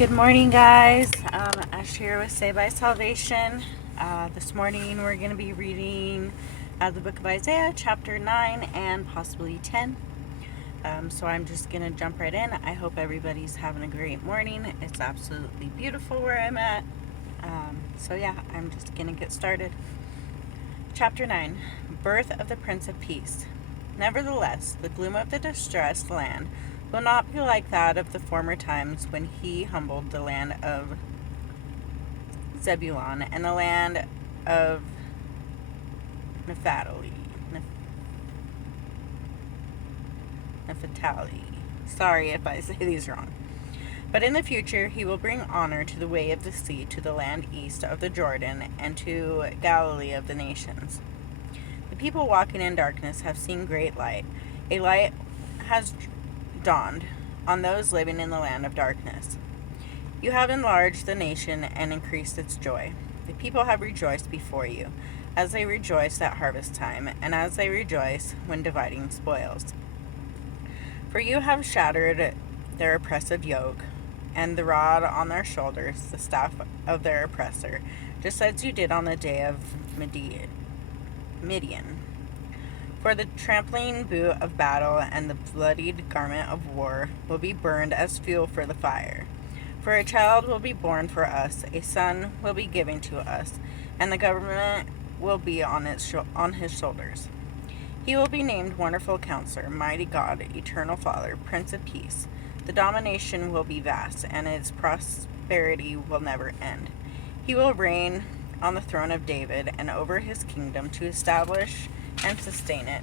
Good morning, guys. Ash here with Saved by Salvation. This morning we're going to be reading the book of Isaiah, chapter 9 and possibly 10. So I'm just going to jump right in. I hope everybody's having a great morning. It's absolutely beautiful where I'm at. I'm just going to get started. Chapter 9, Birth of the Prince of Peace. Nevertheless, the gloom of the distressed land will not be like that of the former times when he humbled the land of Zebulun and the land of Naphtali. Sorry if I say these wrong. But in the future he will bring honor to the way of the sea, to the land east of the Jordan, and to Galilee of the nations. The people walking in darkness have seen great light. A light has dawned on those living in the land of darkness. You have enlarged the nation and increased its joy. The people have rejoiced before you, as they rejoice at harvest time, and as they rejoice when dividing spoils. For you have shattered their oppressive yoke, and the rod on their shoulders, the staff of their oppressor, just as you did on the day of Midian. For the trampling boot of battle and the bloodied garment of war will be burned as fuel for the fire. For a child will be born for us, a son will be given to us, and the government will be on his shoulders. He will be named Wonderful Counselor, Mighty God, Eternal Father, Prince of Peace. The domination will be vast, and its prosperity will never end. He will reign on the throne of David and over his kingdom, to establish and sustain it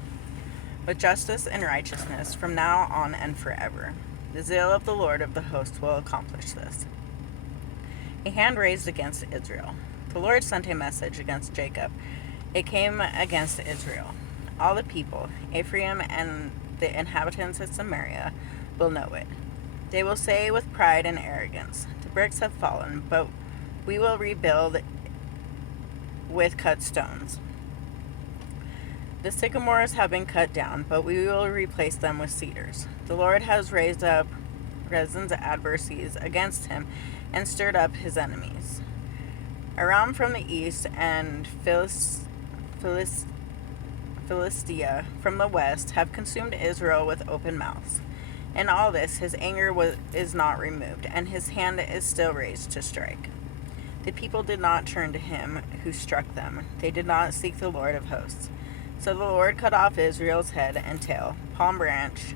with justice and righteousness from now on and forever. The zeal of the Lord of the hosts will accomplish this. A hand raised against Israel. The Lord sent a message against Jacob. It came against Israel. All the people, Ephraim and the inhabitants of Samaria, will know it. They will say with pride and arrogance, the bricks have fallen, but we will rebuild with cut stones. The sycamores have been cut down, but we will replace them with cedars. The Lord has raised up Rezin's adversaries against him and stirred up his enemies. Aram from the east and Philistia from the west have consumed Israel with open mouths. In all this his anger is not removed, and his hand is still raised to strike. The people did not turn to him who struck them. They did not seek the Lord of hosts. So the Lord cut off Israel's head and tail, palm branch,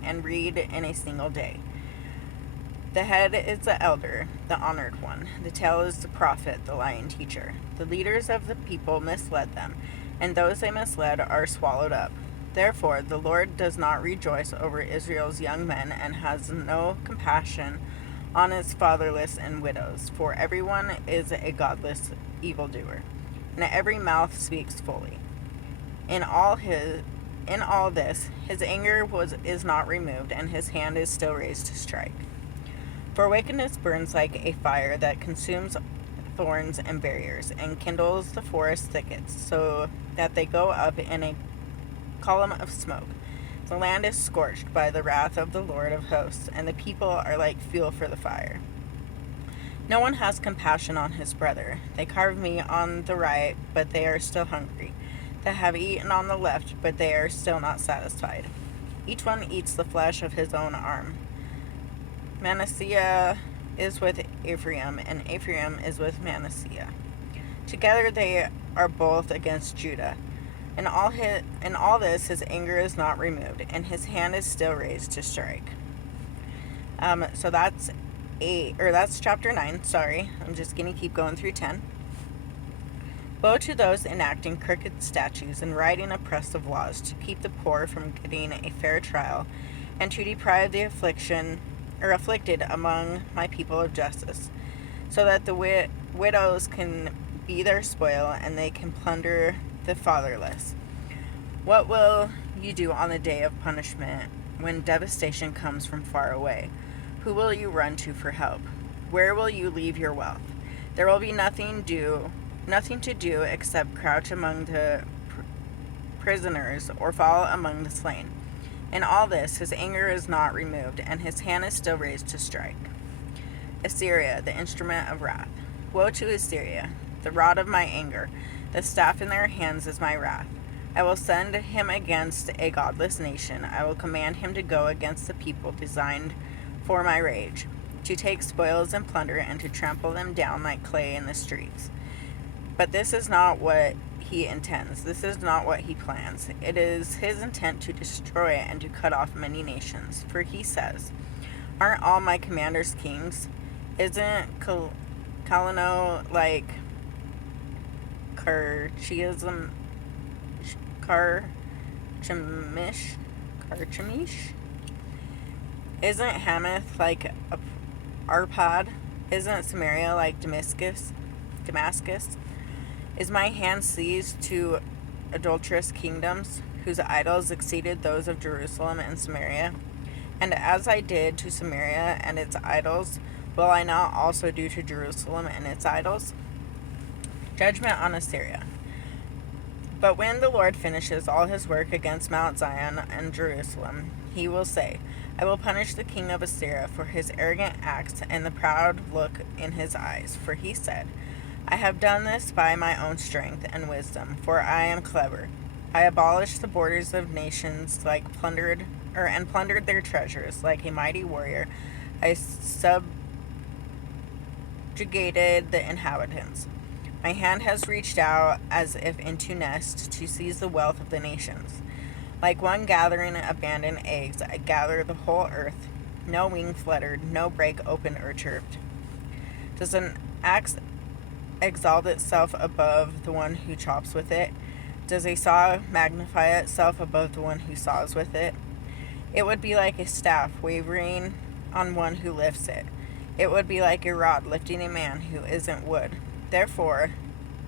and reed in a single day. The head is the elder, the honored one. The tail is the prophet, the lying teacher. The leaders of the people misled them, and those they misled are swallowed up. Therefore the Lord does not rejoice over Israel's young men, and has no compassion on its fatherless and widows, for everyone is a godless evildoer, and every mouth speaks fully. In all this, his anger is not removed, and his hand is still raised to strike. For wickedness burns like a fire that consumes thorns and barriers, and kindles the forest thickets, so that they go up in a column of smoke. The land is scorched by the wrath of the Lord of hosts, and the people are like fuel for the fire. No one has compassion on his brother. They carve meat on the right, but they are still hungry. They have eaten on the left, but they are still not satisfied. Each one eats the flesh of his own arm. Manasseh is with Ephraim, and Ephraim is with Manasseh. Together they are both against Judah. In all this, his anger is not removed, and his hand is still raised to strike. So that's chapter 9. Sorry, I'm just going to keep going through 10. Woe to those enacting crooked statutes and writing oppressive laws to keep the poor from getting a fair trial, and to deprive the afflicted among my people of justice, so that the widows can be their spoil, and they can plunder the fatherless. What will you do on the day of punishment, when devastation comes from far away? Who will you run to for help? Where will you leave your wealth? There will be nothing to do except crouch among the prisoners or fall among the slain. In all this, his anger is not removed, and his hand is still raised to strike. Assyria, the instrument of wrath. Woe to Assyria, the rod of my anger. The staff in their hands is my wrath. I will send him against a godless nation. I will command him to go against the people designed for my rage, to take spoils and plunder, and to trample them down like clay in the streets. But this is not what he intends. This is not what he plans. It is his intent to destroy and to cut off many nations. For he says, aren't all my commanders kings? Isn't Kalano like Carchemish? Isn't Hamath like Arpad? Isn't Samaria like Damascus? Is my hand seized to adulterous kingdoms, whose idols exceeded those of Jerusalem and Samaria? And as I did to Samaria and its idols, will I not also do to Jerusalem and its idols? Judgment on Assyria. But when the Lord finishes all his work against Mount Zion and Jerusalem, he will say, I will punish the king of Assyria for his arrogant acts and the proud look in his eyes. For he said, I have done this by my own strength and wisdom, for I am clever. I abolished the borders of nations and plundered their treasures. Like a mighty warrior, I subjugated the inhabitants. My hand has reached out as if into nest to seize the wealth of the nations. Like one gathering abandoned eggs, I gathered the whole earth. No wing fluttered, no brake opened or chirped. Does an axe exalt itself above the one who chops with it? Does a saw magnify itself above the one who saws with it? It would be like a staff wavering on one who lifts it. It would be like a rod lifting a man who isn't wood. Therefore,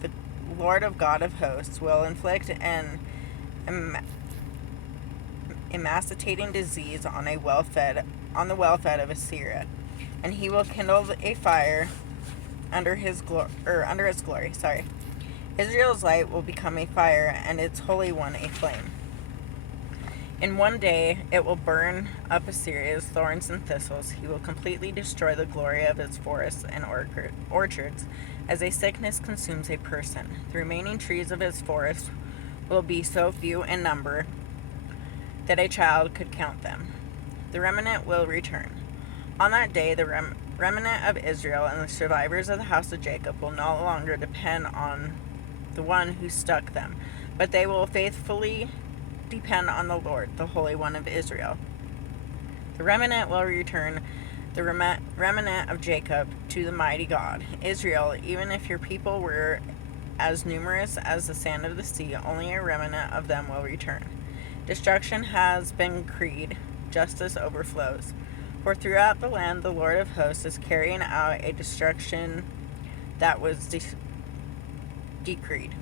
the Lord of God of hosts will inflict an emaciating disease on the well-fed of Assyria, and he will kindle a fire under its glory. Israel's light will become a fire, and its Holy One a flame. In one day it will burn up Assyria's thorns and thistles. He will completely destroy the glory of its forests and orchards, as a sickness consumes a person. The remaining trees of its forest will be so few in number that a child could count them. The remnant will return. On that day, the remnant of Israel and the survivors of the house of Jacob will no longer depend on the one who struck them, but they will faithfully depend on the Lord, the Holy One of Israel. The remnant will return, the remnant of Jacob, to the mighty God. Israel, even if your people were as numerous as the sand of the sea, only a remnant of them will return. Destruction has been decreed, justice overflows. For throughout the land the Lord of hosts is carrying out a destruction that was decreed.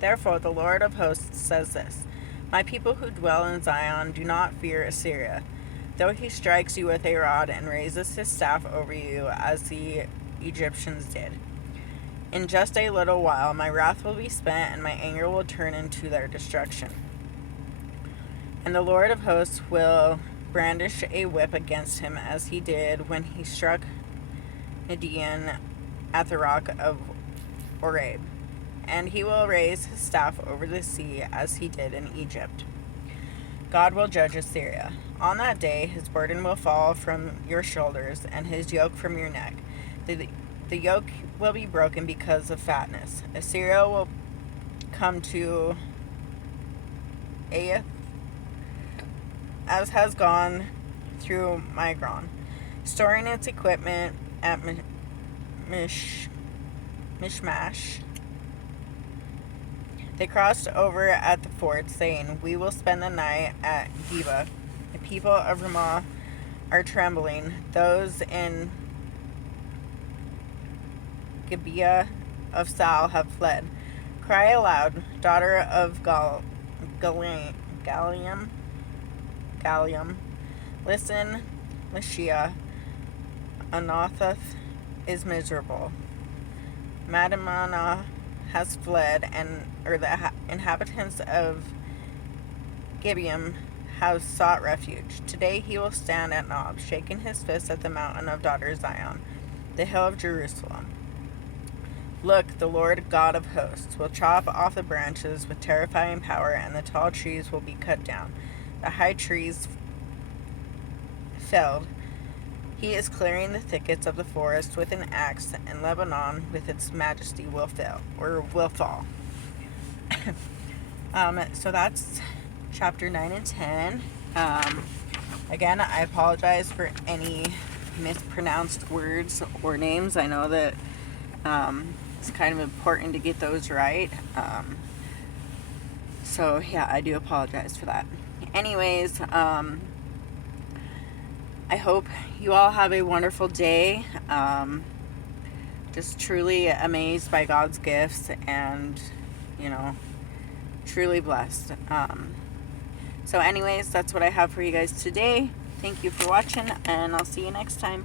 Therefore the Lord of hosts says this, my people who dwell in Zion do not fear Assyria, though he strikes you with a rod and raises his staff over you as the Egyptians did. In just a little while my wrath will be spent and my anger will turn into their destruction. And the Lord of hosts will brandish a whip against him as he did when he struck Midian at the rock of Oreb. And he will raise his staff over the sea as he did in Egypt. God will judge Assyria. On that day his burden will fall from your shoulders and his yoke from your neck. The yoke will be broken because of fatness. Assyria will come to Aiath, as has gone through Migron, storing its equipment at Mishmash. They crossed over at the ford, saying, we will spend the night at Geba. The people of Ramah are trembling. Those in Gibeah of Saul have fled. Cry aloud, daughter of Gallium. Listen, Lishia. Anathoth is miserable. Madamana has fled, the inhabitants of Gibeon have sought refuge. Today he will stand at Nob, shaking his fist at the mountain of daughter Zion. the hill of Jerusalem. Look, the Lord God of hosts will chop off the branches with terrifying power, and the tall trees will be cut down, the high trees felled. He is clearing the thickets of the forest with an axe, and Lebanon with its majesty will fall. So that's chapter 9 and 10. Again, I apologize for any mispronounced words or names. I know that it's kind of important to get those right. So yeah, I do apologize for that. Anyways, I hope you all have a wonderful day. Just truly amazed by God's gifts, and truly blessed. So anyways, that's what I have for you guys today. Thank you for watching, and I'll see you next time.